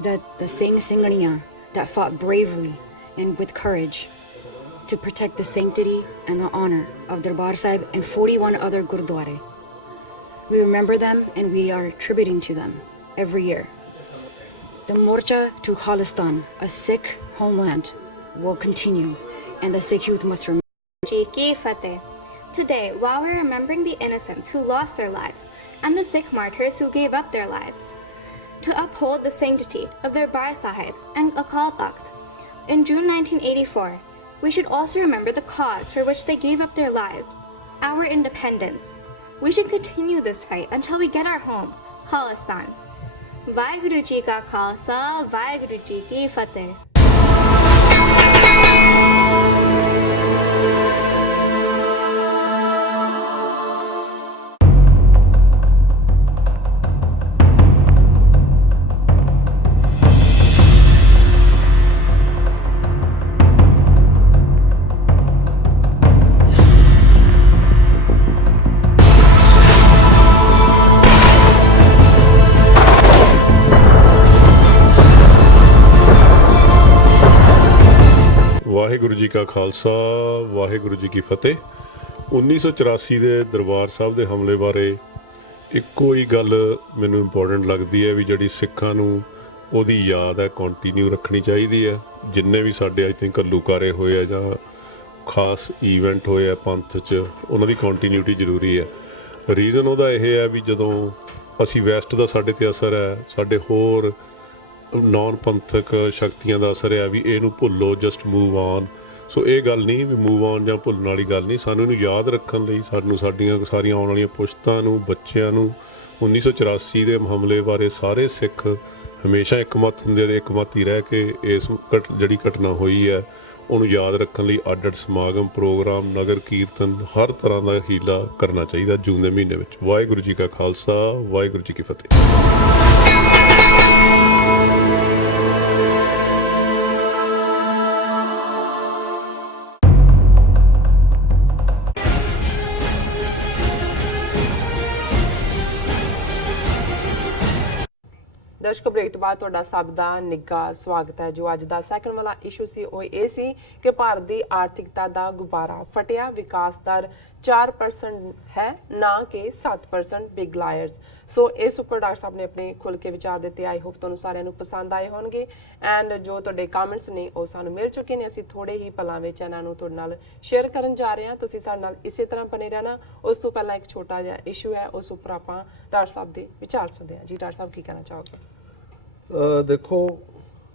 that the same Singhaniya that fought bravely and with courage to protect the sanctity and the honor of Darbar Sahib and 41 other Gurdwara. We remember them and we are tributing to them every year. The Morcha to Khalistan, a Sikh homeland, will continue, and the Sikh youth must remember. Ji Ki Fateh. Today, while we're remembering the innocents who lost their lives and the Sikh martyrs who gave up their lives, to uphold the sanctity of Darbar Sahib and Akal Takht, in June 1984, we should also remember the cause for which they gave up their lives, our independence. We should continue this fight until we get our home, Khalistan. Vaheguru Ji Ka Khalsa, Vaheguru Ji Ki Fateh. Waheguru ji ਕਾ ਖਾਲਸਾ ਵਾਹਿਗੁਰੂ ਜੀ ਕੀ ਫਤਿਹ। 1984 ਦੇ ਦਰਬਾਰ ਸਾਹਿਬ ਦੇ ਹਮਲੇ ਬਾਰੇ ਇੱਕੋ ਹੀ ਗੱਲ ਮੈਨੂੰ important ਲੱਗਦੀ ਹੈ ਵੀ ਜਿਹੜੀ ਸਿੱਖਾਂ ਨੂੰ ਉਹਦੀ ਯਾਦ ਹੈ ਕੰਟੀਨਿਊ ਰੱਖਣੀ ਚਾਹੀਦੀ ਹੈ। ਜਿੰਨੇ ਵੀ ਸਾਡੇ ਆਈ ਥਿੰਕ ਘੱਲੂਘਾਰੇ ਹੋਏ ਆ ਜਾਂ ਖਾਸ ਈਵੈਂਟ ਹੋਏ ਆ ਪੰਥ 'ਚ, ਉਹਨਾਂ ਦੀ ਕੰਟੀਨਿਊਟੀ ਜ਼ਰੂਰੀ ਹੈ। ਰੀਜ਼ਨ ਉਹਦਾ ਇਹ ਹੈ ਵੀ ਜਦੋਂ ਅਸੀਂ ਵੈਸਟ ਦਾ ਸਾਡੇ 'ਤੇ ਅਸਰ ਹੈ, ਸਾਡੇ ਹੋਰ ਨੌਨ ਪੰਥਕ ਸ਼ਕਤੀਆਂ ਦਾ ਅਸਰ ਹੈ ਵੀ ਇਹਨੂੰ ਭੁੱਲੋ, ਜਸਟ ਮੂਵ ਔਨ। ਸੋ ਇਹ ਗੱਲ ਨਹੀਂ ਵੀ ਮੂਵ ਔਨ ਜਾਂ ਭੁੱਲਣ ਵਾਲੀ ਗੱਲ ਨਹੀਂ, ਸਾਨੂੰ ਇਹਨੂੰ ਯਾਦ ਰੱਖਣ ਲਈ ਸਾਨੂੰ ਸਾਡੀਆਂ ਸਾਰੀਆਂ ਆਉਣ ਵਾਲੀਆਂ ਪੁਸ਼ਤਾਂ ਨੂੰ, ਬੱਚਿਆਂ ਨੂੰ 1984 ਦੇ ਹਮਲੇ ਬਾਰੇ ਸਾਰੇ ਸਿੱਖ ਹਮੇਸ਼ਾ ਇੱਕਮਤ ਹੁੰਦੇ ਅਤੇ ਇੱਕਮਤ ਹੀ ਰਹਿ ਕੇ ਇਸ ਜਿਹੜੀ ਘਟਨਾ ਹੋਈ ਹੈ ਉਹਨੂੰ ਯਾਦ ਰੱਖਣ ਲਈ ਅੱਡ-ਅੱਡ ਸਮਾਗਮ, ਪ੍ਰੋਗਰਾਮ, ਨਗਰ ਕੀਰਤਨ, ਹਰ ਤਰ੍ਹਾਂ ਦਾ ਹੀਲਾ ਕਰਨਾ ਚਾਹੀਦਾ ਜੂਨ ਦੇ ਮਹੀਨੇ ਵਿੱਚ। ਵਾਹਿਗੁਰੂ ਜੀ ਕਾ ਖਾਲਸਾ ਵਾਹਿਗੁਰੂ ਜੀ ਕੀ ਫਤਿਹ। ਦਰਸ਼ਕ ਬ੍ਰੇਕ ਤੋਂ ਬਾਅਦ ਤੁਹਾਡਾ ਸਭ ਦਾ ਨਿੱਘਾ ਸਵਾਗਤ ਹੈ। ਜੋ ਅੱਜ ਦਾ ਸੈਕੰਡ ਵਾਲਾ ਇਸ਼ੂ ਸੀ ਉਹ ਇਹ ਸੀ ਕਿ ਭਾਰਤ ਦੀ ਆਰਥਿਕਤਾ ਦਾ ਗੁਬਾਰਾ ਫਟਿਆ, ਵਿਕਾਸ ਦਰ 4% ਹੈ ਨਾ ਕਿ 7%, ਬਿਗ ਲਾਇਰਸ। ਸੋ ਇਸ ਉੱਪਰ ਡਾਕਟਰ ਸਾਹਿਬ ਨੇ ਆਪਣੇ ਖੁੱਲ੍ਹ ਕੇ ਵਿਚਾਰ ਦਿੱਤੇ। ਆਈ ਹੋਪ ਤੁਹਾਨੂੰ ਸਾਰਿਆਂ ਨੂੰ ਪਸੰਦ ਆਏ ਹੋਣਗੇ ਐਂਡ ਜੋ ਤੁਹਾਡੇ ਕਮੈਂਟਸ ਨੇ ਉਹ ਸਾਨੂੰ ਮਿਲ ਚੁੱਕੇ ਨੇ। ਅਸੀਂ ਥੋੜੇ ਹੀ ਪਲਾਂ ਵਿੱਚ ਇਹਨਾਂ ਨੂੰ ਤੁਹਾਡੇ ਨਾਲ ਸ਼ੇਅਰ ਕਰਨ ਜਾ ਰਹੇ ਹਾਂ। ਤੁਸੀਂ ਸਾਡੇ ਨਾਲ ਇਸੇ ਤਰ੍ਹਾਂ ਬਣੇ ਰਹਿਣਾ। ਉਸ ਤੋਂ ਪਹਿਲਾਂ ਇੱਕ ਛੋਟਾ ਜਿਹਾ ਇਸ਼ੂ ਹੈ, ਉਸ ਉੱਪਰ ਆਪਾਂ ਡਾਕਟਰ ਸਾਹਿਬ ਦੇ ਵਿਚਾਰ ਸੁਣਦੇ ਹਾਂ। ਜੀ ਡਾਕਟਰ ਸਾਹਿਬ ਕੀ ਕਹਿਣਾ ਚਾਹੋਗੇ? ਦੇਖੋ,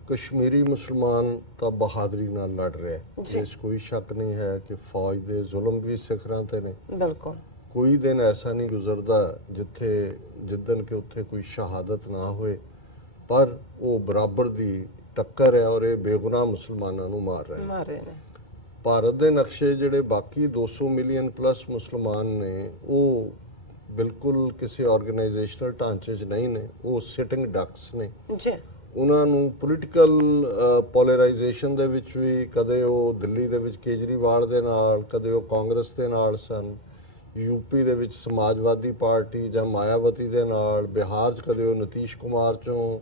ਕਸ਼ਮੀਰੀ ਮੁਸਲਮਾਨ ਤਾਂ ਬਹਾਦਰੀ ਨਾਲ ਲੜ ਰਿਹਾ, ਇਸ ਕੋਈ ਸ਼ੱਕ ਨਹੀਂ ਹੈ ਕਿ ਫੌਜ ਦੇ ਜ਼ੁਲਮ ਵੀ ਸਿਖਰਾਂ ਤੇ ਨੇ। ਬਿਲਕੁਲ, ਕੋਈ ਦਿਨ ਐਸਾ ਨਹੀਂ ਗੁਜ਼ਰਦਾ ਜਿੱਦਣ ਕਿ ਉੱਥੇ ਕੋਈ ਸ਼ਹਾਦਤ ਨਾ ਹੋਏ, ਪਰ ਉਹ ਬਰਾਬਰ ਦੀ ਟੱਕਰ ਹੈ ਔਰ ਇਹ ਬੇਗੁਨਾਹ ਮੁਸਲਮਾਨਾਂ ਨੂੰ ਮਾਰ ਰਹੇ ਨੇ। ਭਾਰਤ ਦੇ ਨਕਸ਼ੇ ਜਿਹੜੇ ਬਾਕੀ 200 ਮਿਲੀਅਨ ਪਲੱਸ ਮੁਸਲਮਾਨ ਨੇ ਉਹ ਬਿਲਕੁਲ ਕਿਸੇ ਆਰਗੇਨਾਈਜੇਸ਼ਨਲ ਢਾਂਚੇ 'ਚ ਨਹੀਂ ਨੇ, ਉਹ ਸਿਟਿੰਗ ਡਕਸ ਨੇ। ਉਹਨਾਂ ਨੂੰ ਪੋਲੀਟੀਕਲ ਪੋਲਰਾਈਜੇਸ਼ਨ ਦੇ ਵਿੱਚ ਵੀ ਕਦੇ ਉਹ ਦਿੱਲੀ ਦੇ ਵਿੱਚ ਕੇਜਰੀਵਾਲ ਦੇ ਨਾਲ, ਕਦੇ ਉਹ ਕਾਂਗਰਸ ਦੇ ਨਾਲ ਸਨ, ਯੂਪੀ ਦੇ ਵਿੱਚ ਸਮਾਜਵਾਦੀ ਪਾਰਟੀ ਜਾਂ ਮਾਇਆਵਤੀ ਦੇ ਨਾਲ, ਬਿਹਾਰ 'ਚ ਕਦੇ ਉਹ ਨਿਤੀਸ਼ ਕੁਮਾਰ 'ਚੋਂ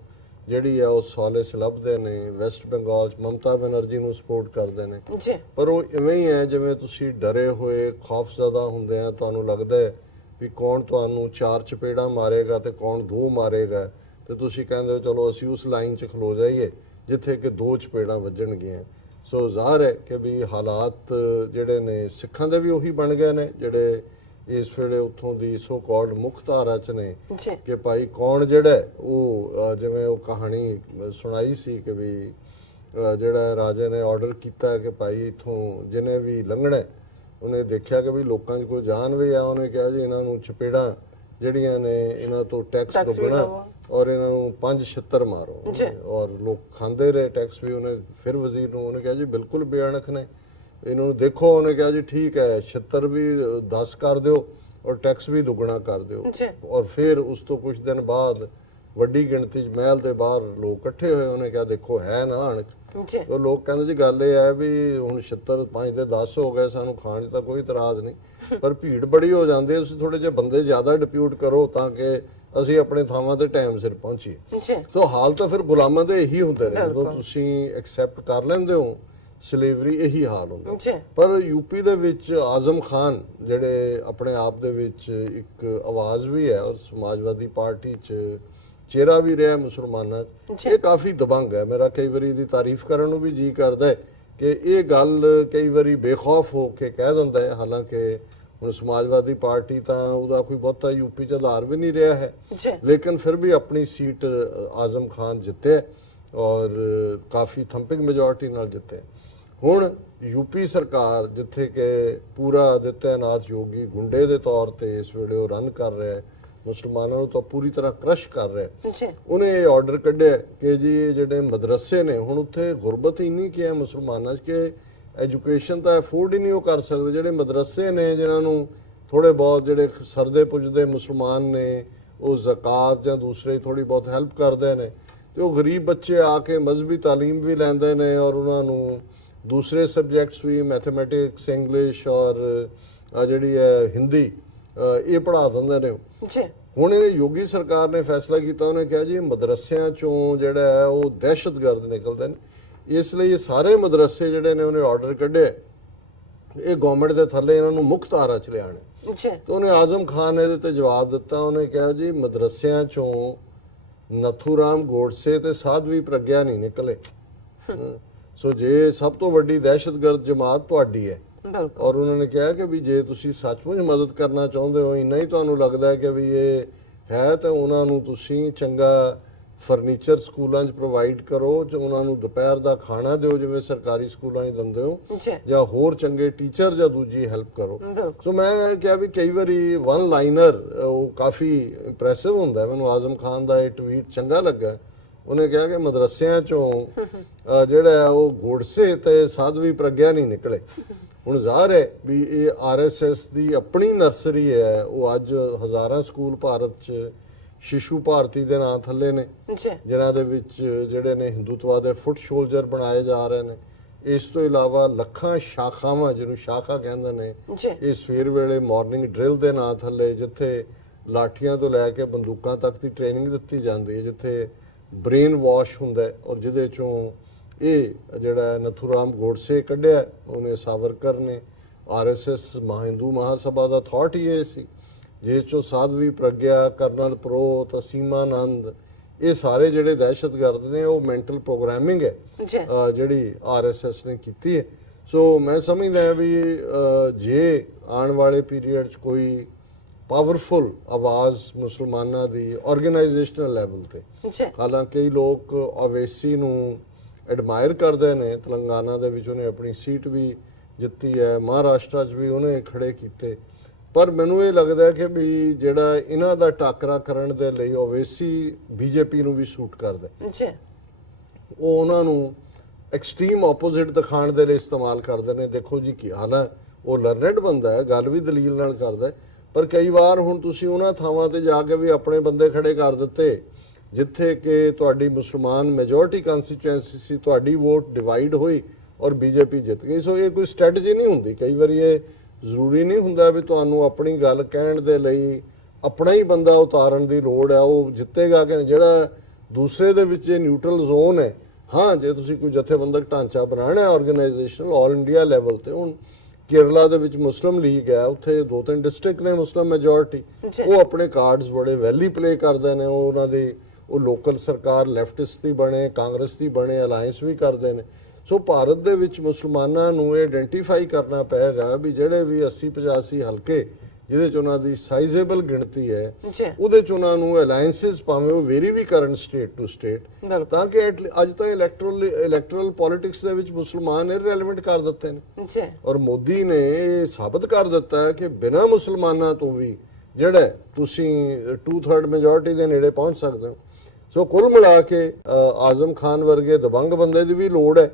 ਜਿਹੜੀ ਆ ਉਹ ਸੋਲੇਸ ਲੱਭਦੇ ਨੇ, ਵੈਸਟ ਬੰਗਾਲ 'ਚ ਮਮਤਾ ਬੈਨਰਜੀ ਨੂੰ ਸਪੋਰਟ ਕਰਦੇ ਨੇ। ਪਰ ਉਹ ਇਵੇਂ ਹੀ ਹੈ ਜਿਵੇਂ ਤੁਸੀਂ ਡਰੇ ਹੋਏ, ਖੌਫਜ਼ਦਾ ਹੁੰਦੇ ਆ, ਤੁਹਾਨੂੰ ਲੱਗਦਾ ਹੈ ਵੀ ਕੌਣ ਤੁਹਾਨੂੰ 4 ਚਪੇੜਾਂ ਮਾਰੇਗਾ ਤੇ ਕੌਣ 2 ਮਾਰੇਗਾ, ਤੇ ਤੁਸੀਂ ਕਹਿੰਦੇ ਹੋ ਚਲੋ ਅਸੀਂ ਉਸ ਲਾਈਨ 'ਚ ਖਲੋ ਜਾਈਏ ਜਿੱਥੇ ਕਿ 2 ਚਪੇੜਾਂ ਵੱਜਣਗੀਆਂ। ਸੋ ਜ਼ਾਹਰ ਹੈ ਕਿ ਵੀ ਹਾਲਾਤ ਜਿਹੜੇ ਨੇ ਸਿੱਖਾਂ ਦੇ ਵੀ ਉਹੀ ਬਣ ਗਏ ਨੇ ਜਿਹੜੇ ਇਸ ਵੇਲੇ ਉੱਥੋਂ ਦੀ ਸੋ ਕਾਲਡ ਮੁੱਖ ਧਾਰਾ 'ਚ ਨੇ ਕਿ ਭਾਈ ਕੌਣ ਜਿਹੜਾ ਉਹ ਜਿਵੇਂ ਉਹ ਕਹਾਣੀ ਸੁਣਾਈ ਸੀ ਕਿ ਵੀ ਜਿਹੜਾ ਰਾਜੇ ਨੇ ਆਰਡਰ ਕੀਤਾ ਕਿ ਭਾਈ ਇੱਥੋਂ ਜਿਹਨੇ ਵੀ ਲੰਘਣਾ, ਉਹਨੇ ਦੇਖਿਆ ਕਿ ਵੀ ਲੋਕਾਂ 'ਚ ਕੋਈ ਜਾਨ ਵੀ ਆ, ਉਹਨੇ ਕਿਹਾ ਜੀ ਇਹਨਾਂ ਨੂੰ ਚਪੇੜਾਂ ਜਿਹੜੀਆਂ ਨੇ ਇਹਨਾਂ ਤੋਂ ਟੈਕਸ ਦੁੱਗਣਾ ਔਰ ਇਹਨਾਂ ਨੂੰ 5 ਛਿੱਤਰ ਮਾਰੋ। ਔਰ ਲੋਕ ਖਾਂਦੇ ਰਹੇ ਟੈਕਸ ਵੀ। ਉਹਨੇ ਫਿਰ ਵਜ਼ੀਰ ਨੂੰ ਉਹਨੇ ਕਿਹਾ ਜੀ ਬਿਲਕੁਲ ਬੇਅਣਖ ਨੇ, ਇਹਨਾਂ ਨੂੰ ਦੇਖੋ। ਉਹਨੇ ਕਿਹਾ ਜੀ ਠੀਕ ਹੈ, ਛਿੱਤਰ ਵੀ 10 ਕਰ ਦਿਓ ਔਰ ਟੈਕਸ ਵੀ ਦੁੱਗਣਾ ਕਰ ਦਿਓ। ਔਰ ਫਿਰ ਉਸ ਤੋਂ ਕੁਝ ਦਿਨ ਬਾਅਦ ਵੱਡੀ ਗਿਣਤੀ 'ਚ ਮਹਿਲ ਦੇ ਬਾਹਰ ਲੋਕ ਇਕੱਠੇ ਹੋਏ। ਉਹਨੇ ਕਿਹਾ ਦੇਖੋ ਹੈ ਨਾ ਅਣਖ। ਜੀ ਉਹ ਲੋਕ ਕਹਿੰਦੇ ਜੀ ਗੱਲ ਇਹ ਹੈ ਵੀ ਹੁਣ 76 5 ਤੇ 10 ਹੋ ਗਏ, ਸਾਨੂੰ ਖਾਣ 'ਚ ਤਾਂ ਕੋਈ ਇਤਰਾਜ਼ ਨਹੀਂ, ਪਰ ਭੀੜ ਬੜੀ ਹੋ ਜਾਂਦੀ ਹੈ, ਤੁਸੀਂ ਥੋੜੇ ਜਿਹੇ ਬੰਦੇ ਜ਼ਿਆਦਾ ਡਿਪਿਊਟ ਕਰੋ ਤਾਂ ਕਿ ਅਸੀਂ ਆਪਣੇ ਥਾਵਾਂ ਤੇ ਟਾਈਮ ਸਿਰ ਪਹੁੰਚੀਏ। ਜੀ ਸੋ ਹਾਲ ਤਾਂ ਫਿਰ ਗੁਲਾਮਾਂ ਦੇ ਇਹੀ ਹੁੰਦੇ ਨੇ, ਜਦੋਂ ਤੁਸੀਂ ਐਕਸੈਪਟ ਕਰ ਲੈਂਦੇ ਹੋ ਸਲੇਵਰੀ, ਇਹੀ ਹਾਲ ਹੁੰਦਾ। ਜੀ ਪਰ ਯੂਪੀ ਦੇ ਵਿੱਚ ਆਜ਼ਮ ਖਾਨ ਜਿਹੜੇ ਆਪਣੇ ਆਪ ਦੇ ਵਿੱਚ ਇੱਕ ਆਵਾਜ਼ ਵੀ ਹੈ ਔਰ ਸਮਾਜਵਾਦੀ ਪਾਰਟੀ 'ਚ ਚਿਹਰਾ ਵੀ ਰਿਹਾ ਮੁਸਲਮਾਨਾਂ 'ਚ, ਇਹ ਕਾਫੀ ਦਬੰਗ ਹੈ। ਮੇਰਾ ਕਈ ਵਾਰੀ ਇਹਦੀ ਤਾਰੀਫ ਕਰਨ ਨੂੰ ਵੀ ਜੀ ਕਰਦਾ ਹੈ ਕਿ ਇਹ ਗੱਲ ਕਈ ਵਾਰੀ ਬੇਖੌਫ ਹੋ ਕੇ ਕਹਿ ਦਿੰਦਾ ਹੈ। ਹਾਲਾਂਕਿ ਹੁਣ ਸਮਾਜਵਾਦੀ ਪਾਰਟੀ ਤਾਂ ਉਹਦਾ ਕੋਈ ਬਹੁਤਾ ਯੂਪੀ 'ਚ ਆਧਾਰ ਵੀ ਨਹੀਂ ਰਿਹਾ ਹੈ, ਜੀ ਲੇਕਿਨ ਫਿਰ ਵੀ ਆਪਣੀ ਸੀਟ ਆਜ਼ਮ ਖਾਨ ਜਿੱਤੇ ਔਰ ਕਾਫੀ ਥੰਪਿੰਗ ਮੈਜੋਰਟੀ ਨਾਲ ਜਿੱਤੇ। ਹੁਣ ਯੂਪੀ ਸਰਕਾਰ ਜਿੱਥੇ ਕਿ ਪੂਰਾ ਆਦਿੱਤਿਆਨਾਥ ਯੋਗੀ ਗੁੰਡੇ ਦੇ ਤੌਰ ਤੇ ਇਸ ਵੇਲੇ ਉਹ ਰਨ ਕਰ ਰਿਹਾ ਹੈ, ਮੁਸਲਮਾਨਾਂ ਨੂੰ ਤਾਂ ਪੂਰੀ ਤਰ੍ਹਾਂ ਕ੍ਰਸ਼ ਕਰ ਰਿਹਾ ਹੈ। ਜੀ ਉਹਨੇ ਇਹ ਆਰਡਰ ਕੱਢਿਆ ਕਿ ਜੀ ਇਹ ਜਿਹੜੇ ਮਦਰਸੇ ਨੇ, ਹੁਣ ਉੱਥੇ ਗੁਰਬਤ ਇੰਨੀ ਕੀ ਹੈ ਮੁਸਲਮਾਨਾਂ 'ਚ ਕਿ ਐਜੂਕੇਸ਼ਨ ਤਾਂ ਅਫੋਰਡ ਹੀ ਨਹੀਂ ਉਹ ਕਰ ਸਕਦੇ। ਜਿਹੜੇ ਮਦਰਸੇ ਨੇ ਜਿਨ੍ਹਾਂ ਨੂੰ ਥੋੜੇ ਬਹੁਤ ਜਿਹੜੇ ਸਰਦੇ ਪੁੱਜਦੇ ਮੁਸਲਮਾਨ ਨੇ ਉਹ ਜ਼ਕਾਤ ਜਾਂ ਦੂਸਰੇ ਥੋੜੀ ਬਹੁਤ ਹੈਲਪ ਕਰਦੇ ਨੇ, ਤੇ ਉਹ ਗਰੀਬ ਬੱਚੇ ਆ ਕੇ ਮਜ਼ਹਬੀ ਤਾਲੀਮ ਵੀ ਲੈਂਦੇ ਨੇ ਔਰ ਉਹਨਾਂ ਨੂੰ ਦੂਸਰੇ ਸਬਜੈਕਟਸ ਵੀ ਮੈਥਮੈਟਿਕਸ, ਇੰਗਲਿਸ਼ ਔਰ ਜਿਹੜੀ ਹੈ ਹਿੰਦੀ ਇਹ ਪੜ੍ਹਾ ਦਿੰਦੇ ਨੇ। ਜੀ ਹੁਣ ਇਹ ਯੋਗੀ ਸਰਕਾਰ ਨੇ ਫੈਸਲਾ ਕੀਤਾ, ਉਹਨੇ ਕਿਹਾ ਜੀ ਮਦਰਸਿਆਂ ਚੋਂ ਜਿਹੜਾ ਹੈ ਉਹ ਦਹਿਸ਼ਤਗਰਦ ਨਿਕਲਦੇ ਨੇ, ਇਸ ਲਈ ਇਹ ਸਾਰੇ ਮਦਰਸੇ ਜਿਹੜੇ ਨੇ ਉਹਨੇ ਆਰਡਰ ਕੱਢੇ ਇਹ ਗਵਰਨਮੈਂਟ ਦੇ ਥੱਲੇ ਇਹਨਾਂ ਨੂੰ ਮੁੱਖ ਧਾਰਾ 'ਚ ਲਿਆਣੇ। ਜੀ ਤੇ ਉਹਨੇ ਆਜ਼ਮ ਖਾਨ ਨੇ ਇਹਦੇ ਤੇ ਜਵਾਬ ਦਿੱਤਾ। ਉਹਨੇ ਕਿਹਾ ਜੀ ਮਦਰਸਿਆਂ ਚੋਂ ਨਥੂਰਾਮ ਗੋਡਸੇ ਤੇ ਸਾਧਵੀ ਪ੍ਰਗਿਆ ਨਹੀਂ ਨਿਕਲੇ। ਸੋ ਜੇ ਸਭ ਤੋਂ ਵੱਡੀ ਦਹਿਸ਼ਤਗਰਦ ਜਮਾਤ ਤੁਹਾਡੀ ਹੈ, ਬਿਲਕੁਲ ਔਰ ਉਹਨਾਂ ਨੇ ਕਿਹਾ ਕਿ ਵੀ ਜੇ ਤੁਸੀਂ ਸੱਚਮੁੱਚ ਮਦਦ ਕਰਨਾ ਚਾਹੁੰਦੇ ਹੋ, ਇੰਨਾ ਹੀ ਤੁਹਾਨੂੰ ਲੱਗਦਾ ਹੈ ਕਿ ਵੀ ਇਹ ਹੈ, ਤਾਂ ਉਹਨਾਂ ਨੂੰ ਤੁਸੀਂ ਚੰਗਾ ਫਰਨੀਚਰ ਸਕੂਲਾਂ 'ਚ ਪ੍ਰੋਵਾਈਡ ਕਰੋ, ਉਹਨਾਂ ਨੂੰ ਦੁਪਹਿਰ ਦਾ ਖਾਣਾ ਦਿਓ ਜਿਵੇਂ ਸਰਕਾਰੀ ਸਕੂਲਾਂ 'ਚ ਦਿੰਦੇ ਹੋ, ਜੀ ਜਾਂ ਹੋਰ ਚੰਗੇ ਟੀਚਰ ਜਾਂ ਦੂਜੀ ਹੈਲਪ ਕਰੋ। ਬਿਲਕੁਲ ਸੋ ਮੈਂ ਕਿਹਾ ਵੀ ਕਈ ਵਾਰੀ ਵਨ ਲਾਈਨਰ ਉਹ ਕਾਫੀ ਇੰਪ੍ਰੈਸਿਵ ਹੁੰਦਾ ਹੈ। ਮੈਨੂੰ ਆਜ਼ਮ ਖਾਨ ਦਾ ਇਹ ਟਵੀਟ ਚੰਗਾ ਲੱਗਾ। ਉਹਨੇ ਕਿਹਾ ਕਿ ਮਦਰਸਿਆਂ ਚੋਂ ਜਿਹੜਾ ਉਹ ਗੋਡਸੇ ਤੇ ਸਾਧਵੀ ਪ੍ਰਗਿਆ ਨਹੀਂ ਨਿਕਲੇ। ਹੁਣ ਜ਼ਾਹਰ ਹੈ ਵੀ ਇਹ ਆਰਐਸਐਸ ਦੀ ਆਪਣੀ ਨਰਸਰੀ ਹੈ। ਉਹ ਅੱਜ ਹਜ਼ਾਰਾਂ ਸਕੂਲ ਭਾਰਤ 'ਚ ਸ਼ਿਸ਼ੂ ਭਾਰਤੀ ਦੇ ਨਾਂ ਥੱਲੇ ਨੇ, ਜੀ ਜਿਨ੍ਹਾਂ ਦੇ ਵਿੱਚ ਜਿਹੜੇ ਨੇ ਹਿੰਦੂਤਵਾ ਦੇ ਫੁੱਟ ਸ਼ੋਲਜਰ ਬਣਾਏ ਜਾ ਰਹੇ ਨੇ। ਇਸ ਤੋਂ ਇਲਾਵਾ ਲੱਖਾਂ ਸ਼ਾਖਾਵਾਂ, ਜਿਹਨੂੰ ਸ਼ਾਖਾ ਕਹਿੰਦੇ ਨੇ, ਜੀ ਇਹ ਸਵੇਰ ਵੇਲੇ ਮਾਰਨਿੰਗ ਡਰਿਲ ਦੇ ਨਾਂ ਥੱਲੇ, ਜਿੱਥੇ ਲਾਠੀਆਂ ਤੋਂ ਲੈ ਕੇ ਬੰਦੂਕਾਂ ਤੱਕ ਦੀ ਟ੍ਰੇਨਿੰਗ ਦਿੱਤੀ ਜਾਂਦੀ ਹੈ, ਜਿੱਥੇ ਬ੍ਰੇਨ ਵਾਸ਼ ਹੁੰਦਾ ਹੈ, ਔਰ ਜਿਹਦੇ ਚੋਂ ਇਹ ਜਿਹੜਾ ਨਥੂਰਾਮ ਗੋਡਸੇ ਕੱਢਿਆ ਉਹਨੇ, ਸਾਵਰਕਰ ਨੇ, ਆਰਐਸਐਸ ਹਿੰਦੂ ਮਹਾਸਭਾ ਦਾ ਥਾਟ ਹੀ ਇਹ ਸੀ, ਜਿਸ ਚੋਂ ਸਾਧਵੀ ਪ੍ਰਗਿਆ, ਕਰਨਲ ਪ੍ਰੋਤ, ਅਸੀਮਾਨੰਦ, ਇਹ ਸਾਰੇ ਜਿਹੜੇ ਦਹਿਸ਼ਤਗਰਦ ਨੇ ਉਹ ਮੈਂਟਲ ਪ੍ਰੋਗਰਾਮਿੰਗ ਹੈ ਜੀ ਜਿਹੜੀ ਆਰਐਸਐਸ ਨੇ ਕੀਤੀ ਹੈ। ਸੋ ਮੈਂ ਸਮਝਦਾ ਵੀ ਜੇ ਆਉਣ ਵਾਲੇ ਪੀਰੀਅਡ 'ਚ ਕੋਈ ਪਾਵਰਫੁਲ ਆਵਾਜ਼ ਮੁਸਲਮਾਨਾਂ ਦੀ ਆਰਗੇਨਾਈਜੇਸ਼ਨਲ ਲੈਵਲ ਤੇ, ਜੀ ਹਾਲਾਂਕਿ ਕਈ ਲੋਕ ਓਵੈਸੀ ਨੂੰ ਐਡਮਾਇਰ ਕਰਦੇ ਨੇ, ਤੇਲੰਗਾਨਾ ਦੇ ਵਿੱਚ ਉਹਨੇ ਆਪਣੀ ਸੀਟ ਵੀ ਜਿੱਤੀ ਹੈ, ਮਹਾਰਾਸ਼ਟਰ 'ਚ ਵੀ ਉਹਨੇ ਖੜੇ ਕੀਤੇ, ਪਰ ਮੈਨੂੰ ਇਹ ਲੱਗਦਾ ਕਿ ਵੀ ਜਿਹੜਾ ਇਹਨਾਂ ਦਾ ਟਾਕਰਾ ਕਰਨ ਦੇ ਲਈ ਓਵੈਸੀ ਬੀਜੇਪੀ ਨੂੰ ਵੀ ਸੂਟ ਕਰਦਾ, ਜੀ ਉਹ ਉਹਨਾਂ ਨੂੰ ਐਕਸਟ੍ਰੀਮ ਆਪੋਜ਼ਿਟ ਦਿਖਾਉਣ ਦੇ ਲਈ ਇਸਤੇਮਾਲ ਕਰਦੇ ਨੇ। ਦੇਖੋ ਜੀ ਕੀ ਹਾਲ ਹੈ, ਉਹ ਲਰਨਡ ਬੰਦਾ ਹੈ, ਗੱਲ ਵੀ ਦਲੀਲ ਨਾਲ ਕਰਦਾ, ਪਰ ਕਈ ਵਾਰ ਹੁਣ ਤੁਸੀਂ ਉਹਨਾਂ ਥਾਵਾਂ ਤੇ ਜਾ ਕੇ ਵੀ ਆਪਣੇ ਬੰਦੇ ਖੜੇ ਕਰ ਦਿੱਤੇ ਜਿੱਥੇ ਕਿ ਤੁਹਾਡੀ ਮੁਸਲਮਾਨ ਮੈਜੋਰਟੀ ਕੰਸਟੀਚੁਐਂਸੀ ਸੀ, ਤੁਹਾਡੀ ਵੋਟ ਡਿਵਾਈਡ ਹੋਈ ਔਰ ਬੀਜੇਪੀ ਜਿੱਤ ਗਈ। ਸੋ ਇਹ ਕੋਈ ਸਟ੍ਰੈਟਜੀ ਨਹੀਂ ਹੁੰਦੀ। ਕਈ ਵਾਰੀ ਇਹ ਜ਼ਰੂਰੀ ਨਹੀਂ ਹੁੰਦਾ ਵੀ ਤੁਹਾਨੂੰ ਆਪਣੀ ਗੱਲ ਕਹਿਣ ਦੇ ਲਈ ਆਪਣਾ ਹੀ ਬੰਦਾ ਉਤਾਰਨ ਦੀ ਲੋੜ ਹੈ, ਉਹ ਜਿੱਤੇਗਾ ਕਿ ਜਿਹੜਾ ਦੂਸਰੇ ਦੇ ਵਿੱਚ ਇਹ ਨਿਊਟਰਲ ਜ਼ੋਨ ਹੈ। ਹਾਂ, ਜੇ ਤੁਸੀਂ ਕੋਈ ਜਥੇਬੰਦਕ ਢਾਂਚਾ ਬਣਾਉਣਾ ਹੈ ਆਰਗੇਨਾਈਜੇਸ਼ਨਲ ਆਲ ਇੰਡੀਆ ਲੈਵਲ ਤੇ, ਹੁਣ ਕੇਰਲਾ ਦੇ ਵਿੱਚ ਮੁਸਲਿਮ ਲੀਗ ਹੈ, ਉੱਥੇ 2-3 ਡਿਸਟ੍ਰਿਕਟ ਨੇ ਮੁਸਲਿਮ ਮੈਜੋਰਟੀ, ਉਹ ਆਪਣੇ ਕਾਰਡਸ ਬੜੇ ਵੈਲੀ ਪਲੇ ਕਰਦੇ ਨੇ, ਉਹ ਉਹਨਾਂ ਦੀ ਉਹ ਲੋਕਲ ਸਰਕਾਰ ਲੈਫਟਿਸਟ ਦੀ ਬਣੇ, ਕਾਂਗਰਸ ਦੀ ਬਣੇ, ਅਲਾਈਅੰਸ ਵੀ ਕਰਦੇ ਨੇ। ਸੋ ਭਾਰਤ ਦੇ ਵਿੱਚ ਮੁਸਲਮਾਨਾਂ ਨੂੰ ਇਹ ਆਇਡੈਂਟੀਫਾਈ ਕਰਨਾ ਪਏਗਾ ਵੀ ਜਿਹੜੇ ਵੀ 80-85 ਹਲਕੇ ਜਿਹਦੇ 'ਚ ਉਹਨਾਂ ਦੀ ਸਾਈਜ਼ੇਬਲ ਗਿਣਤੀ ਹੈ, ਉਹਦੇ 'ਚ ਉਹਨਾਂ ਨੂੰ ਅਲਾਈਅੰਸਿਸ ਭਾਵੇਂ ਉਹ ਵੇਰੀ ਵੀ ਕਰਨ ਸਟੇਟ ਟੂ ਸਟੇਟ, ਤਾਂ ਕਿ ਅੱਜ ਤਾਂ ਇਲੈਕਟਰਲ ਪੋਲਿਟਿਕਸ ਦੇ ਵਿੱਚ ਮੁਸਲਮਾਨ ਇਰਰੈਲੇਵੈਂਟ ਕਰ ਦਿੱਤੇ ਨੇ। ਔਰ ਮੋਦੀ ਨੇ ਇਹ ਸਾਬਤ ਕਰ ਦਿੱਤਾ ਹੈ ਕਿ ਬਿਨਾਂ ਮੁਸਲਮਾਨਾਂ ਤੋਂ ਵੀ ਜਿਹੜਾ ਤੁਸੀਂ 2/3 ਮੈਜੋਰਟੀ ਦੇ ਨੇੜੇ ਪਹੁੰਚ ਸਕਦੇ ਹੋ। ਸੋ ਕੁੱਲ ਮਿਲਾ ਕੇ ਆਜ਼ਮ ਖਾਨ ਵਰਗੇ ਦਬੰਗ ਬੰਦੇ ਦੀ ਵੀ ਲੋੜ ਹੈ,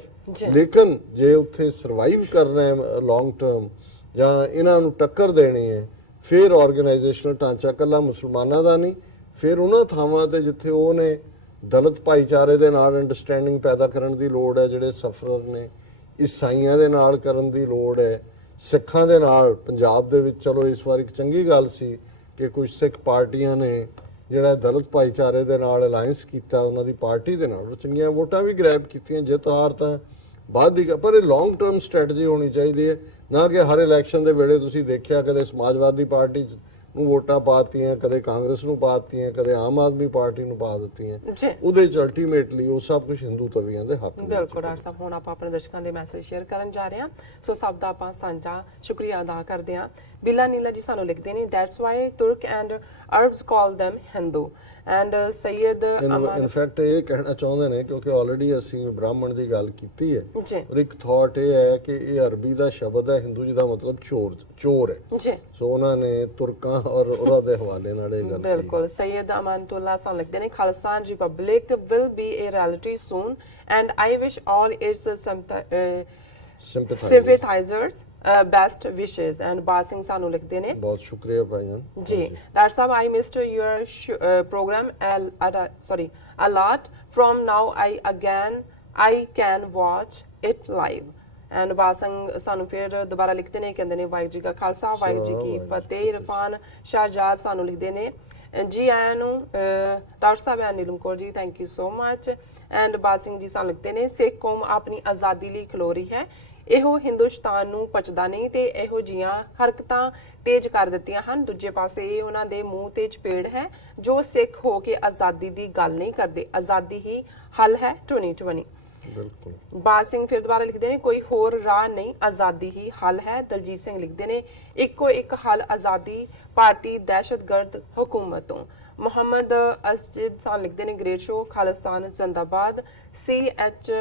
ਲੇਕਿਨ ਜੇ ਉੱਥੇ ਸਰਵਾਈਵ ਕਰਨਾ ਹੈ ਲੌਂਗ ਟਰਮ ਜਾਂ ਇਹਨਾਂ ਨੂੰ ਟੱਕਰ ਦੇਣੀ ਹੈ, ਫਿਰ ਆਰਗੇਨਾਈਜੇਸ਼ਨਲ ਢਾਂਚਾ ਇਕੱਲਾ ਮੁਸਲਮਾਨਾਂ ਦਾ ਨਹੀਂ, ਫਿਰ ਉਹਨਾਂ ਥਾਵਾਂ ਤੇ ਜਿੱਥੇ ਉਹਨੇ ਦਲਿਤ ਭਾਈਚਾਰੇ ਦੇ ਨਾਲ ਅੰਡਰਸਟੈਂਡਿੰਗ ਪੈਦਾ ਕਰਨ ਦੀ ਲੋੜ ਹੈ, ਜਿਹੜੇ ਸਫਰਰ ਨੇ ਈਸਾਈਆਂ ਦੇ ਨਾਲ ਕਰਨ ਦੀ ਲੋੜ ਹੈ, ਸਿੱਖਾਂ ਦੇ ਨਾਲ। ਪੰਜਾਬ ਦੇ ਵਿੱਚ ਚਲੋ ਇਸ ਵਾਰ ਇੱਕ ਚੰਗੀ ਗੱਲ ਸੀ ਕਿ ਕੁਝ ਸਿੱਖ ਪਾਰਟੀਆਂ ਨੇ ਜਿਹੜਾ ਦਲਿਤ ਭਾਈਚਾਰੇ ਦੇ ਨਾਲ ਅਲਾਈਅੰਸ ਕੀਤਾ, ਉਹਨਾਂ ਦੀ ਪਾਰਟੀ ਦੇ ਨਾਲ, ਉਹ ਚੰਗੀਆਂ ਵੋਟਾਂ ਵੀ ਗ੍ਰੈਬ ਕੀਤੀਆਂ। ਜਿੱਤ ਹਾਰ ਤਾਂ ਬਾਅਦ ਦੀ, ਪਰ ਇਹ ਲੌਂਗ ਟਰਮ ਸਟ੍ਰੈਟਜੀ ਹੋਣੀ ਚਾਹੀਦੀ ਹੈ, ਨਾ ਕਿ ਹਰ ਇਲੈਕਸ਼ਨ ਦੇ ਵੇਲੇ ਤੁਸੀਂ ਦੇਖਿਆ ਕਦੇ ਸਮਾਜਵਾਦੀ ਪਾਰਟੀ ਨੂੰ ਵੋਟਾਂ ਪਾਤੀਆਂ, ਕਦੇ ਕਾਂਗਰਸ ਨੂੰ ਪਾਤੀਆਂ, ਕਦੇ ਆਮ ਆਦਮੀ ਪਾਰਟੀ ਨੂੰ ਪਾ ਦਿੱਤੀਆਂ। ਉਹਦੇ ਚ ਅਲਟੀਮੇਟਲੀ ਉਹ ਸਭ ਕੁਝ ਹਿੰਦੂ ਤਵੀਆਂ ਦੇ ਹੱਕ ਵਿੱਚ। ਬਿਲਕੁਲ ਡਾਕਟਰ ਸਾਹਿਬ, ਹੁਣ ਆਪਾਂ ਆਪਣੇ ਦਰਸ਼ਕਾਂ ਦੇ ਮੈਸੇਜ ਸ਼ੇਅਰ ਕਰਨ ਜਾ ਰਹੇ ਹਾਂ, ਸੋ ਸਭ ਦਾ ਆਪਾਂ ਸਾਂਝਾ ਸ਼ੁਕਰੀਆ ਅਦਾ ਕਰਦੇ ਹਾਂ। ਬਿਲਾ ਨੀਲਾ ਜੀ ਸਾਨੂੰ ਲਿਖਦੇ ਨੇ, that's why Turk and Arabs call them Hindu and Sayyid Amar. In fact ਇਹ ਕਹਿਣਾ ਚਾਹੁੰਦੇ ਨੇ ਕਿਉਂਕਿ ਆਲਰੇਡੀ ਅਸੀਂ ਬ੍ਰਾਹਮਣ ਦੀ ਗੱਲ ਕੀਤੀ ਹੈ, ਜੀ ਔਰ ਇੱਕ ਥਾਟ ਇਹ ਹੈ ਕਿ ਇਹ ਅਰਬੀ ਦਾ ਸ਼ਬਦ ਹੈ, ਹਿੰਦੂ ਜੀ ਦਾ ਮਤਲਬ ਚੋਰ ਹੈ। ਜੀ ਸੋ ਉਹਨਾਂ ਨੇ ਤੁਰਕਾਂ ਔਰ ਉਹਨਾਂ ਦੇ ਹਵਾਲੇ ਨਾਲ ਇਹ ਗੱਲ ਕਹੀ। ਬਿਲਕੁਲ। ਸੈਯਦ ਅਮਾਨਤੁੱਲਾ ਸਾਨੂੰ ਲਿਖਦੇ ਨੇ, Khalistan republic will be a reality soon and I wish all its sympathizers best wishes। and ਬਾਦ ਸਿੰਘ ਸਾਨੂੰ ਲਿਖਦੇ ਨੇ, ਬਹੁਤ ਸ਼ੁਕਰੀਆ ਭਾਈਜਾਨ ਜੀ doctor Sahib, I missed your program a lot from now I can watch it live। And ਬਾਦ ਸਿੰਘ ਸਾਨੂੰ ਫਿਰ ਦੁਬਾਰਾ ਲਿਖਦੇ ਨੇ, ਕਹਿੰਦੇ ਨੇ ਵਾਹਿਗੁਰੂ ਜੀ ਕਾ ਖਾਲਸਾ ਵਾਹਿਗੁਰੂ ਜੀ ਕੀ ਫਤਿਹ। ਇਰਫਾਨ ਸ਼ਾਹਜਾਦ ਸਾਨੂੰ ਲਿਖਦੇ ਨੇ, ਜੀ ਆਇਆਂ ਨੂੰ doctor Sahib and Neelam Kaur ji, thank you so much. And ਬਾਦ ਸਿੰਘ ਜੀ ਸਾਨੂੰ ਲਿਖਦੇ ਨੇ, ਸਿੱਖ ਕੌਮ ਆਪਣੀ ਆਜ਼ਾਦੀ ਲਈ ਖਲੋ ਰਹੀ ਹੈ, ਇਹੋ ਹਿੰਦੁਸਤਾਨ ਨੂੰ ਪਚਦਾ ਨਹੀਂ ਤੇ ਇਹੋ ਜੀਆਂ ਹਰਕਤਾਂ ਤੇਜ਼ ਕਰ ਦਿੱਤੀਆਂ ਹਨ। ਦੂਜੇ ਪਾਸੇ ਇਹ ਉਹਨਾਂ ਦੇ ਮੂੰਹ ਤੇ ਚਪੇੜ ਹੈ ਜੋ ਸਿੱਖ ਹੋ ਕੇ ਆਜ਼ਾਦੀ ਦੀ ਗੱਲ ਨਹੀਂ ਕਰਦੇ। ਆਜ਼ਾਦੀ ਹੀ ਹੱਲ ਹੈ 2020। ਬਿਲਕੁਲ। ਬਾਦ ਸਿੰਘ ਫਿਰ ਦੁਬਾਰਾ ਲਿਖਦੇ ਨੇ, ਕੋਈ ਹੋਰ ਰਾਹ ਨਹੀਂ, ਆਜ਼ਾਦੀ ਹੀ ਹੱਲ ਹੈ। ਦਲਜੀਤ ਸਿੰਘ ਲਿਖਦੇ ਨੇ, ਇੱਕੋ ਇੱਕ ਹੱਲ ਆਜ਼ਾਦੀ, ਭਾਰਤੀ ਦਹਿਸ਼ਤਗਰਦ ਹੁਕੂਮਤ ਤੋਂ। ਮੁਹੰਮਦ ਅਸਜਿਦ ਸਾਨੂੰ ਲਿਖਦੇ ਨੇ, ਗ੍ਰੇਟ ਸ਼ੋ, ਖਾਲਿਸਤਾਨ ਜ਼ਿੰਦਾਬਾਦ। CH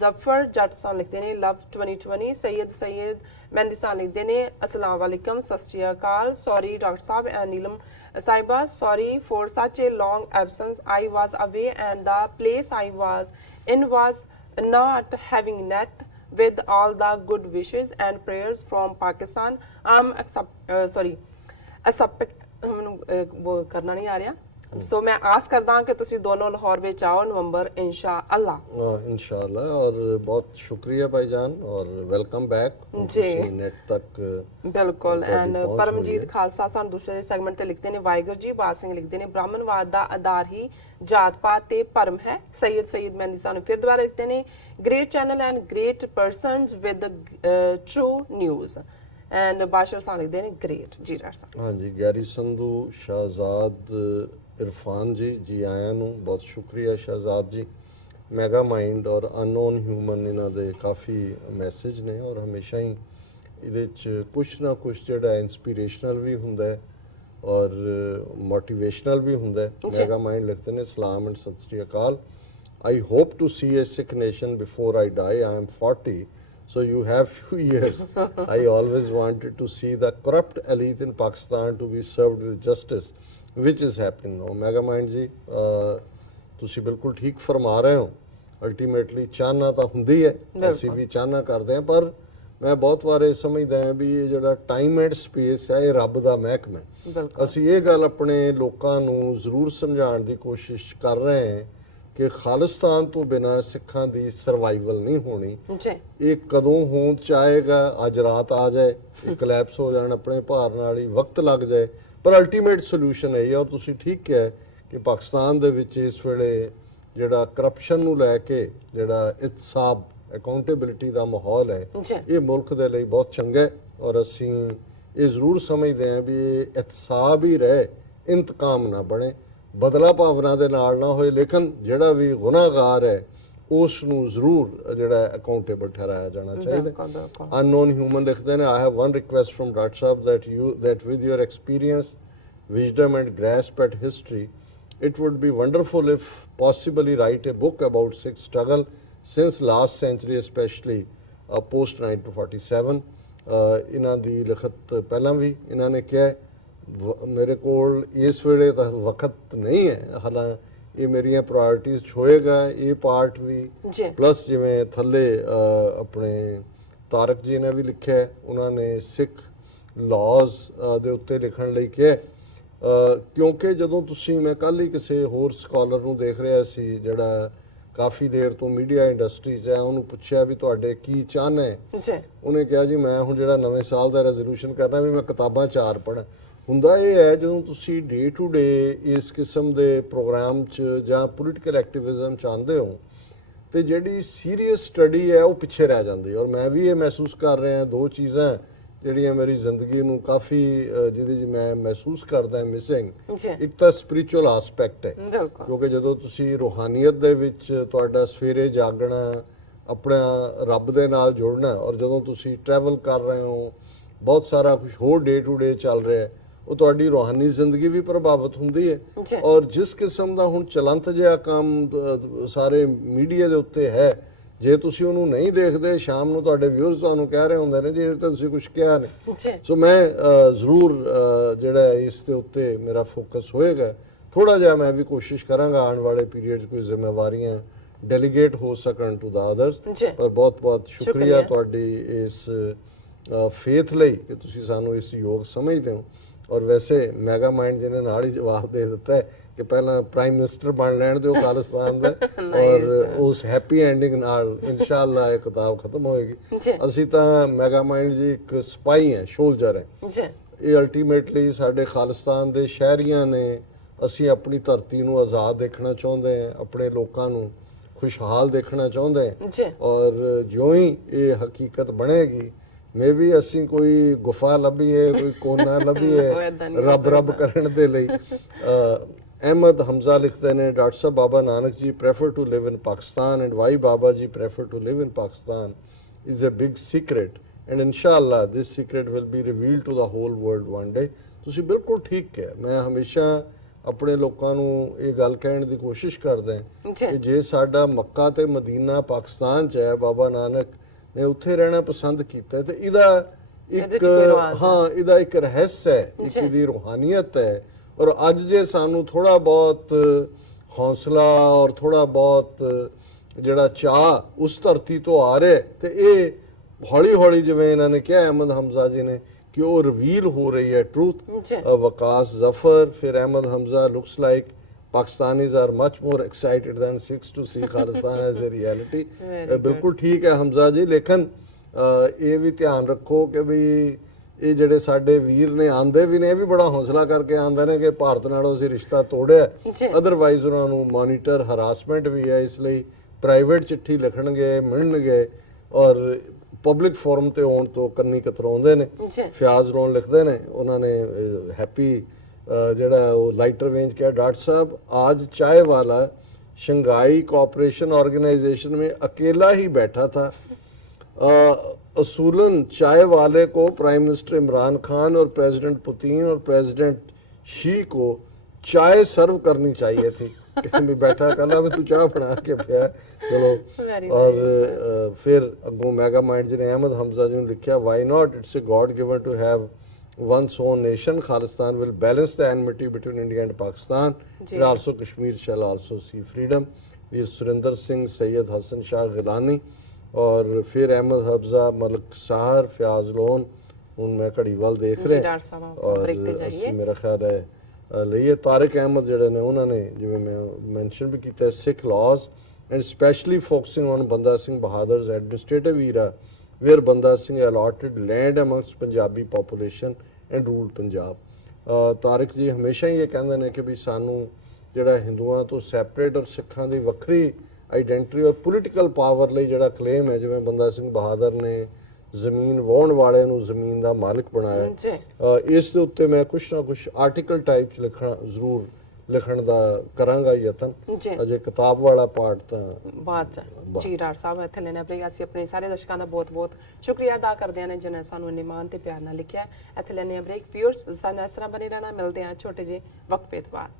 ਜ਼ਫਰ ਜੱਟ ਸਾਨੂੰ ਲਿਖਦੇ ਨੇ, ਲਵ 2020। ਸੈਯਦ ਮਹਿੰਦੀ ਸਾਨੂੰ ਲਿਖਦੇ ਨੇ, ਅਸਲਾਮ ਵਾਲੇਕਮ, ਸਤਿ ਸ਼੍ਰੀ ਅਕਾਲ। Sorry doctor Sahib and Neelam Sahiba, sorry for such a long absence. I was away and the place I was in was not having net. With all the good wishes and prayers from Pakistan, वो करना नहीं आ रहा। सो मैं आस करदा कि तुसी दोनों लाहौर ਵਿੱਚ आओ नवंबर इंशाअल्लाह। इंशाअल्लाह। और बहुत शुक्रिया भाईजान और वेलकम बैक जी नेट तक। ਬਿਲਕੁਲ। ਐਂਡ ਪਰਮਜੀਤ ਖਾਲਸਾ ਸਾਨੂੰ ਦੂਸਰੇ ਸੈਗਮੈਂਟ ਤੇ ਲਿਖਦੇ ਨੇ, ਵਾਹਿਗੁਰੂ ਜੀ। ਬਾਦ ਸਿੰਘ ਲਿਖਦੇ ਨੇ, ਬ੍ਰਾਹਮਣਵਾਦ ਦਾ ਆਧਾਰ ਹੀ ਜਾਤ ਪਾਤ ਤੇ ਧਰਮ ਹੈ। ਸੈਯਦ ਮਹਿੰਦੀ ਸਾਨੂੰ ਫਿਰ ਦੁਬਾਰਾ ਲਿਖਦੇ ਨੇ, great channel and great persons with true news. And Bashar ਸਾਨੂੰ ਲਿਖਦੇ ਨੇ, ਗ੍ਰੇਟ। ਜੀ ਡਾਕਟਰ ਸਾਹਿਬ। ਹਾਂਜੀ, ਗੈਰੀ ਸੰਧੂ, ਸ਼ਾਹਜ਼ਾਦ, इरफान जी, जी आया ਨੂੰ बहुत शुक्रिया शहजाद जी। मैगा माइंड और अननोन ह्यूमन इन्हां दे काफ़ी मैसेज ने और हमेशा ही ਇਹਦੇ 'ਚ ਕੁਛ ਨਾ ਕੁਛ ਜਿਹੜਾ ਇੰਸਪੀਰੇਸ਼ਨਲ ਵੀ ਹੁੰਦਾ ਹੈ ਔਰ ਮੋਟੀਵੇਸ਼ਨਲ ਵੀ ਹੁੰਦਾ ਹੈ। ਮੈਗਾ ਮਾਈਂਡ ਲਿਖਦੇ ਨੇ, ਸਲਾਮ ਐਂਡ ਸਤਿ ਸ਼੍ਰੀ ਅਕਾਲ। I hope to see a Sikh nation before I die. I am 40, so you have few years. I always wanted to see the corrupt elite in Pakistan to be served with justice, which is happening now। Mega mind ਜੀ, ਤੁਸੀਂ ਬਿਲਕੁਲ ਠੀਕ ਫਰਮਾ ਰਹੇ ਹੋ। Ultimately ਚਾਹਨਾ ਤਾਂ ਹੁੰਦੀ ਹੈ, ਅਸੀਂ ਵੀ ਚਾਹਨਾ ਕਰਦੇ ਹਾਂ, ਪਰ ਮੈਂ ਬਹੁਤ ਵਾਰ ਇਹ ਸਮਝਦਾ ਹਾਂ ਵੀ ਇਹ ਜਿਹੜਾ ਟਾਈਮ ਐਂਡ ਸਪੇਸ ਹੈ, ਇਹ ਰੱਬ ਦਾ ਮਹਿਕਮਾ ਹੈ। ਅਸੀਂ ਇਹ ਗੱਲ ਆਪਣੇ ਲੋਕਾਂ ਨੂੰ ਜ਼ਰੂਰ ਸਮਝਾਉਣ ਦੀ ਕੋਸ਼ਿਸ਼ ਕਰ ਰਹੇ ਹਾਂ ਕਿ ਖਾਲਿਸਤਾਨ ਤੋਂ ਬਿਨਾਂ ਸਿੱਖਾਂ ਦੀ ਸਰਵਾਈਵਲ ਨਹੀਂ ਹੋਣੀ। ਇਹ ਕਦੋਂ ਹੋਂਦ ਚਾਹੇਗਾ, ਅੱਜ ਰਾਤ ਆ ਜਾਏ, ਇਹ ਕਲੈਪਸ ਹੋ ਜਾਣ ਆਪਣੇ ਭਾਰ ਨਾਲ ਹੀ, ਵਕਤ ਲੱਗ ਜਾਏ, ਪਰ ਅਲਟੀਮੇਟ ਸੋਲੂਸ਼ਨ ਹੈ। ਔਰ ਤੁਸੀਂ ਠੀਕ ਕਿਹਾ ਕਿ ਪਾਕਿਸਤਾਨ ਦੇ ਵਿੱਚ ਇਸ ਵੇਲੇ ਜਿਹੜਾ ਕਰਪਸ਼ਨ ਨੂੰ ਲੈ ਕੇ ਜਿਹੜਾ ਇਤਸਾਬ, ਅਕਾਊਂਟੇਬਿਲਿਟੀ ਦਾ ਮਾਹੌਲ ਹੈ, ਇਹ ਮੁਲਕ ਦੇ ਲਈ ਬਹੁਤ ਚੰਗਾ ਹੈ। ਔਰ ਅਸੀਂ ਇਹ ਜ਼ਰੂਰ ਸਮਝਦੇ ਹਾਂ ਵੀ ਇਹ ਇਤਸਾਬ ਹੀ ਰਹੇ, ਇੰਤਕਾਮ ਨਾ ਬਣੇ, ਬਦਲਾ ਭਾਵਨਾ ਦੇ ਨਾਲ ਨਾ ਹੋਏ, ਲੇਕਿਨ ਜਿਹੜਾ ਵੀ ਗੁਨਾਹਗਾਰ ਹੈ ਉਸ ਨੂੰ ਜ਼ਰੂਰ ਜਿਹੜਾ ਅਕਾਊਂਟੇਬਲ ਠਹਿਰਾਇਆ ਜਾਣਾ ਚਾਹੀਦਾ। ਅਨਨੋਨ ਹਿਊਮਨ ਲਿਖਦੇ ਨੇ, I have one request from Dr. Saab that with your experience, wisdom and grasp at history, it would be wonderful if possibly write a book about Sikh struggle since last century, especially post 1947। ਇਹਨਾਂ ਦੀ ਲਿਖਤ ਪਹਿਲਾਂ ਵੀ ਇਹਨਾਂ ਨੇ ਕਿਹਾ, ਮੇਰੇ ਕੋਲ ਇਸ ਵੇਲੇ ਤਾਂ ਵਕਤ ਨਹੀਂ ਹੈ, ਹਾਲਾਂਕਿ ਇਹ ਮੇਰੀਆਂ ਪ੍ਰਾਇੋਰਟੀਜ਼ ਹੋਏਗਾ ਇਹ ਪਾਰਟ ਵੀ, ਪਲੱਸ ਜਿਵੇਂ ਥੱਲੇ ਆਪਣੇ ਤਾਰਕ ਜੀ ਨੇ ਵੀ ਲਿਖਿਆ, ਉਹਨਾਂ ਨੇ ਸਿੱਖ ਲਾਜ਼ ਦੇ ਉੱਤੇ ਲਿਖਣ ਲਈ ਕਿਹਾ ਕਿਉਂਕਿ ਜਦੋਂ ਤੁਸੀਂ, ਮੈਂ ਕੱਲ ਹੀ ਕਿਸੇ ਹੋਰ ਸਕਾਲਰ ਨੂੰ ਦੇਖ ਰਿਹਾ ਸੀ ਜਿਹੜਾ ਕਾਫੀ ਦੇਰ ਤੋਂ ਮੀਡੀਆ ਇੰਡਸਟਰੀ 'ਚ ਹੈ, ਉਹਨੂੰ ਪੁੱਛਿਆ ਵੀ ਤੁਹਾਡੇ ਕੀ ਚਾਹਨਾ ਹੈ, ਜੀ ਉਹਨੇ ਕਿਹਾ ਜੀ ਮੈਂ ਹੁਣ ਜਿਹੜਾ ਨਵੇਂ ਸਾਲ ਦਾ ਰੈਜ਼ੋਲੂਸ਼ਨ ਕਰਦਾ ਵੀ ਮੈਂ ਕਿਤਾਬਾਂ 4 ਪੜ੍ਹਾਂ। ਹੁੰਦਾ ਇਹ ਹੈ ਜਦੋਂ ਤੁਸੀਂ ਡੇ ਟੂ ਡੇ ਇਸ ਕਿਸਮ ਦੇ ਪ੍ਰੋਗਰਾਮ 'ਚ ਜਾਂ ਪੋਲੀਟੀਕਲ ਐਕਟਿਵਿਜ਼ਮ 'ਚ ਆਉਂਦੇ ਹੋ ਤੇ ਜਿਹੜੀ ਸੀਰੀਅਸ ਸਟੱਡੀ ਹੈ ਉਹ ਪਿੱਛੇ ਰਹਿ ਜਾਂਦੀ ਹੈ। ਔਰ ਮੈਂ ਵੀ ਇਹ ਮਹਿਸੂਸ ਕਰ ਰਿਹਾ, 2 ਚੀਜ਼ਾਂ ਜਿਹੜੀਆਂ ਮੇਰੀ ਜ਼ਿੰਦਗੀ ਨੂੰ ਕਾਫੀ ਜਿਹਦੇ 'ਚ ਮੈਂ ਮਹਿਸੂਸ ਕਰਦਾ ਮਿਸਿੰਗ। ਜੀ ਇੱਕ ਤਾਂ ਸਪਿਰਿਚੁਅਲ ਐਸਪੈਕਟ ਹੈ, ਬਿਲਕੁਲ ਕਿਉਂਕਿ ਜਦੋਂ ਤੁਸੀਂ ਰੂਹਾਨੀਅਤ ਦੇ ਵਿੱਚ ਤੁਹਾਡਾ ਸਵੇਰੇ ਜਾਗਣਾ, ਆਪਣਾ ਰੱਬ ਦੇ ਨਾਲ ਜੁੜਨਾ, ਔਰ ਜਦੋਂ ਤੁਸੀਂ ਟਰੈਵਲ ਕਰ ਰਹੇ ਹੋ, ਬਹੁਤ ਸਾਰਾ ਕੁਝ ਹੋਰ ਡੇ ਟੂ ਡੇ ਚੱਲ ਰਿਹਾ ਹੈ, ਉਹ ਤੁਹਾਡੀ ਰੂਹਾਨੀ ਜ਼ਿੰਦਗੀ ਵੀ ਪ੍ਰਭਾਵਿਤ ਹੁੰਦੀ ਹੈ। ਜੀ ਔਰ ਜਿਸ ਕਿਸਮ ਦਾ ਹੁਣ ਚਲੰਤ ਜਿਹਾ ਕੰਮ ਸਾਰੇ ਮੀਡੀਆ ਦੇ ਉੱਤੇ ਹੈ, ਜੇ ਤੁਸੀਂ ਉਹਨੂੰ ਨਹੀਂ ਦੇਖਦੇ, ਸ਼ਾਮ ਨੂੰ ਤੁਹਾਡੇ ਵਿਊਅਰਸ ਤੁਹਾਨੂੰ ਕਹਿ ਰਹੇ ਹੁੰਦੇ ਨੇ ਜੀ ਇਹ ਤਾਂ ਤੁਸੀਂ ਕੁਝ ਕਿਹਾ ਨਹੀਂ। ਜੀ ਸੋ ਮੈਂ ਜ਼ਰੂਰ ਜਿਹੜਾ ਇਸ ਦੇ ਉੱਤੇ ਮੇਰਾ ਫੋਕਸ ਹੋਏਗਾ, ਥੋੜਾ ਜਿਹਾ ਮੈਂ ਵੀ ਕੋਸ਼ਿਸ਼ ਕਰਾਂਗਾ ਆਉਣ ਵਾਲੇ ਪੀਰੀਅਡ 'ਚ ਕੋਈ ਜ਼ਿੰਮੇਵਾਰੀਆਂ ਡੈਲੀਗੇਟ ਹੋ ਸਕਣ ਟੂ ਦਾ ਅਦਰਸ। ਜੀ ਪਰ ਬਹੁਤ ਬਹੁਤ ਸ਼ੁਕਰੀਆ ਤੁਹਾਡੀ ਇਸ ਫੇਥ ਲਈ ਕਿ ਤੁਸੀਂ ਸਾਨੂੰ ਇਸ ਯੋਗ ਸਮਝਦੇ ਹੋ। ਔਰ ਵੈਸੇ ਮੈਗਾ ਮਾਈਂਡ ਜਿਹਨੇ ਨਾਲ ਹੀ ਜਵਾਬ ਦੇ ਦਿੱਤਾ ਹੈ ਕਿ ਪਹਿਲਾਂ ਪ੍ਰਾਈਮ ਮਿਨਿਸਟਰ ਬਣ ਲੈਣ ਦਿਓ ਖਾਲਿਸਤਾਨ ਦਾ, ਔਰ ਉਸ ਹੈਪੀ ਐਂਡਿੰਗ ਨਾਲ ਇਨਸ਼ਾਅੱਲਾ ਇਹ ਕਿਤਾਬ ਖਤਮ ਹੋਏਗੀ। ਜੀ ਅਸੀਂ ਤਾਂ ਮੈਗਾ ਮਾਈਂਡ ਜੀ ਇੱਕ ਸਪਾਈ ਹੈ, ਸ਼ੋਲਜਰ ਹੈ। ਜੀ ਇਹ ਅਲਟੀਮੇਟਲੀ ਸਾਡੇ ਖਾਲਿਸਤਾਨ ਦੇ ਸ਼ਹਿਰੀਆਂ ਨੇ, ਅਸੀਂ ਆਪਣੀ ਧਰਤੀ ਨੂੰ ਆਜ਼ਾਦ ਦੇਖਣਾ ਚਾਹੁੰਦੇ ਹਾਂ, ਆਪਣੇ ਲੋਕਾਂ ਨੂੰ ਖੁਸ਼ਹਾਲ ਦੇਖਣਾ ਚਾਹੁੰਦੇ ਹਾਂ। ਜੀ ਔਰ ਜਿਉਂ ਹੀ ਇਹ ਹਕੀਕਤ ਬਣੇਗੀ, ਮੇ ਵੀ ਅਸੀਂ ਕੋਈ ਗੁਫਾ ਲੱਭੀਏ, ਕੋਈ ਕੋਨਾ ਲੱਭੀਏ ਰੱਬ ਕਰਨ ਦੇ ਲਈ। ਅਹਿਮਦ ਹਮਜ਼ਾ ਲਿਖਦੇ ਨੇ, doctor Sahib Baba Nanak ji prefer to live in Pakistan and why Baba ji prefer to live in Pakistan is a big secret and inshallah this secret will be revealed to the whole world one day। ਤੁਸੀਂ ਬਿਲਕੁਲ ਠੀਕ ਕਿਹਾ। ਮੈਂ ਹਮੇਸ਼ਾ ਆਪਣੇ ਲੋਕਾਂ ਨੂੰ ਇਹ ਗੱਲ ਕਹਿਣ ਦੀ ਕੋਸ਼ਿਸ਼ ਕਰਦਾ ਕਿ ਜੇ ਸਾਡਾ ਮੱਕਾ ਤੇ ਮਦੀਨਾ ਪਾਕਿਸਤਾਨ 'ਚ ਹੈ, ਬਾਬਾ ਨਾਨਕ ਨੇ ਉੱਥੇ ਰਹਿਣਾ ਪਸੰਦ ਕੀਤਾ, ਤੇ ਇਹਦਾ ਇੱਕ ਰਹੱਸ ਹੈ, ਇੱਕ ਇਹਦੀ ਰੂਹਾਨੀਅਤ ਹੈ। ਔਰ ਅੱਜ ਜੇ ਸਾਨੂੰ ਥੋੜਾ ਬਹੁਤ ਹੌਸਲਾ ਔਰ ਥੋੜਾ ਬਹੁਤ ਜਿਹੜਾ ਚਾਹ ਉਸ ਧਰਤੀ ਤੋਂ ਆ ਰਿਹਾ, ਤੇ ਇਹ ਹੌਲੀ ਹੌਲੀ ਜਿਵੇਂ ਇਹਨਾਂ ਨੇ ਕਿਹਾ ਅਹਿਮਦ ਹਮਜ਼ਾ ਜੀ ਨੇ ਕਿ ਉਹ ਰਿਵੀਲ ਹੋ ਰਹੀ ਹੈ ਟਰੂਥ। ਵਕਾਸ ਜ਼ਫਰ, ਫਿਰ Ahmad Hamza looks like Pakistanis are much more excited than Sikhs to see Khalistan as a reality। ਬਿਲਕੁਲ ਠੀਕ ਹੈ ਹਮਜ਼ਾ ਜੀ, ਲੇਕਿਨ ਇਹ ਵੀ ਧਿਆਨ ਰੱਖੋ ਕਿ ਵੀ ਇਹ ਜਿਹੜੇ ਸਾਡੇ ਵੀਰ ਨੇ ਆਂਦੇ ਵੀ ਨੇ, ਇਹ ਵੀ ਬੜਾ ਹੌਸਲਾ ਕਰਕੇ ਆਂਦੇ ਨੇ ਕਿ ਭਾਰਤ ਨਾਲੋਂ ਅਸੀਂ ਰਿਸ਼ਤਾ ਤੋੜਿਆ, ਅਦਰਵਾਈਜ਼ ਉਹਨਾਂ ਨੂੰ ਮੋਨੀਟਰ ਹਰਾਸਮੈਂਟ ਵੀ ਹੈ, ਇਸ ਲਈ ਪ੍ਰਾਈਵੇਟ ਚਿੱਠੀ ਲਿਖਣਗੇ, ਮਿਲਣਗੇ ਔਰ ਪਬਲਿਕ ਫੋਰਮ ਤੇ ਆਉਣ ਤੋਂ ਕੰਨੀ ਕਤਰਾਉਂਦੇ ਨੇ। ਫਿਆਜ਼ ਰੋਨ ਲਿਖਦੇ ਨੇ, ਉਹਨਾਂ ਨੇ ਹੈਪੀ ਜਿਹੜਾ ਉਹ ਲਾइटर वेंज किया, डॉक्टर साहब आज चाय वाला शंघाई कोऑपरेशन ऑर्गेनाइजेशन में अकेला ही बैठा था। असूलन चाय वाले को प्राइम मिनिस्टर इमरान खान और प्रेसिडेंट पुतिन और प्रेसिडेंट शी को चाय सर्व करनी चाहिए थी। बैठा कहना भी तू चाह बना के पिया चलो। और फिर अगों मैगा माइंड जी ने अहमद हमजा जी ने लिखा, why not, it's a god given to have one's own nation. Khalistan will balance the enmity between India and Pakistan, and also Kashmir shall also see freedom। ये सुरेंद्र सिंह, सैयद हसन शाह गिलानी और फिर अहमद हफ्जा, मलिक साहर, फयाज लोन, उनमें घड़ीवाल देख रहे हैं। और मेरा ख्याल है लिए तारिक अहमद जड़े ने उन्होंने जिवें मैं मैंशन भी किया Sikh laws and specially focusing on Banda Singh बहादुर's administrative era where Banda Singh allotted land amongst Punjabi population and ruled Punjab। ਤਾਰਿਕ ਜੀ ਹਮੇਸ਼ਾ ਹੀ ਇਹ ਕਹਿੰਦੇ ਨੇ ਕਿ ਵੀ ਸਾਨੂੰ ਜਿਹੜਾ ਹਿੰਦੂਆਂ ਤੋਂ ਸੈਪਰੇਟ ਔਰ ਸਿੱਖਾਂ ਦੀ ਵੱਖਰੀ ਆਈਡੈਂਟੀਟੀ ਔਰ ਪੋਲੀਟੀਕਲ ਪਾਵਰ ਲਈ ਜਿਹੜਾ ਕਲੇਮ ਹੈ, ਜਿਵੇਂ ਬੰਦਾ ਸਿੰਘ ਬਹਾਦਰ ਨੇ ਜ਼ਮੀਨ ਵਾਹੁਣ ਵਾਲੇ ਨੂੰ ਜ਼ਮੀਨ ਦਾ ਮਾਲਕ ਬਣਾਇਆ, ਇਸ ਦੇ ਉੱਤੇ ਮੈਂ ਕੁਛ ਨਾ ਕੁਛ ਆਰਟੀਕਲ ਟਾਈਪ 'ਚ ਜ਼ਰੂਰ ਲਿਖਣ ਦਾ ਕਰਾਂਗਾ ਯਤਨ। ਅਜੇ ਕਿਤਾਬ ਵਾਲਾ ਪਾਰਟ ਤਾਂ ਬਾਅਦ ਜੀ। ਡਾਕਟਰ ਸਾਹਿਬ ਇੱਥੇ ਲੈਣਾ ਪਏਗਾ। ਅਸੀਂ ਆਪਣੇ ਸਾਰੇ ਦਰਸ਼ਕਾਂ ਦਾ ਬਹੁਤ ਬਹੁਤ ਸ਼ੁਕਰੀਆ ਅਦਾ ਕਰਦੇ ਹਾਂ ਜਿਨ੍ਹਾਂ ਸਾਨੂੰ ਇੰਨੇ ਮਾਣ ਤੇ ਪਿਆਰ ਨਾਲ ਲਿਖਿਆ। ਇੱਥੇ ਲੈਣੇ ਆ ਬ੍ਰੇਕ। ਵਿਊਅਰਸ ਸਾਨੂੰ ਇਸ ਤਰ੍ਹਾਂ ਬਣੇ ਰਹਿਣਾ, ਮਿਲਦੇ ਹਾਂ ਛੋਟੇ ਜਿਹੇ ਵਕਫੇ ਤੋਂ ਬਾਅਦ।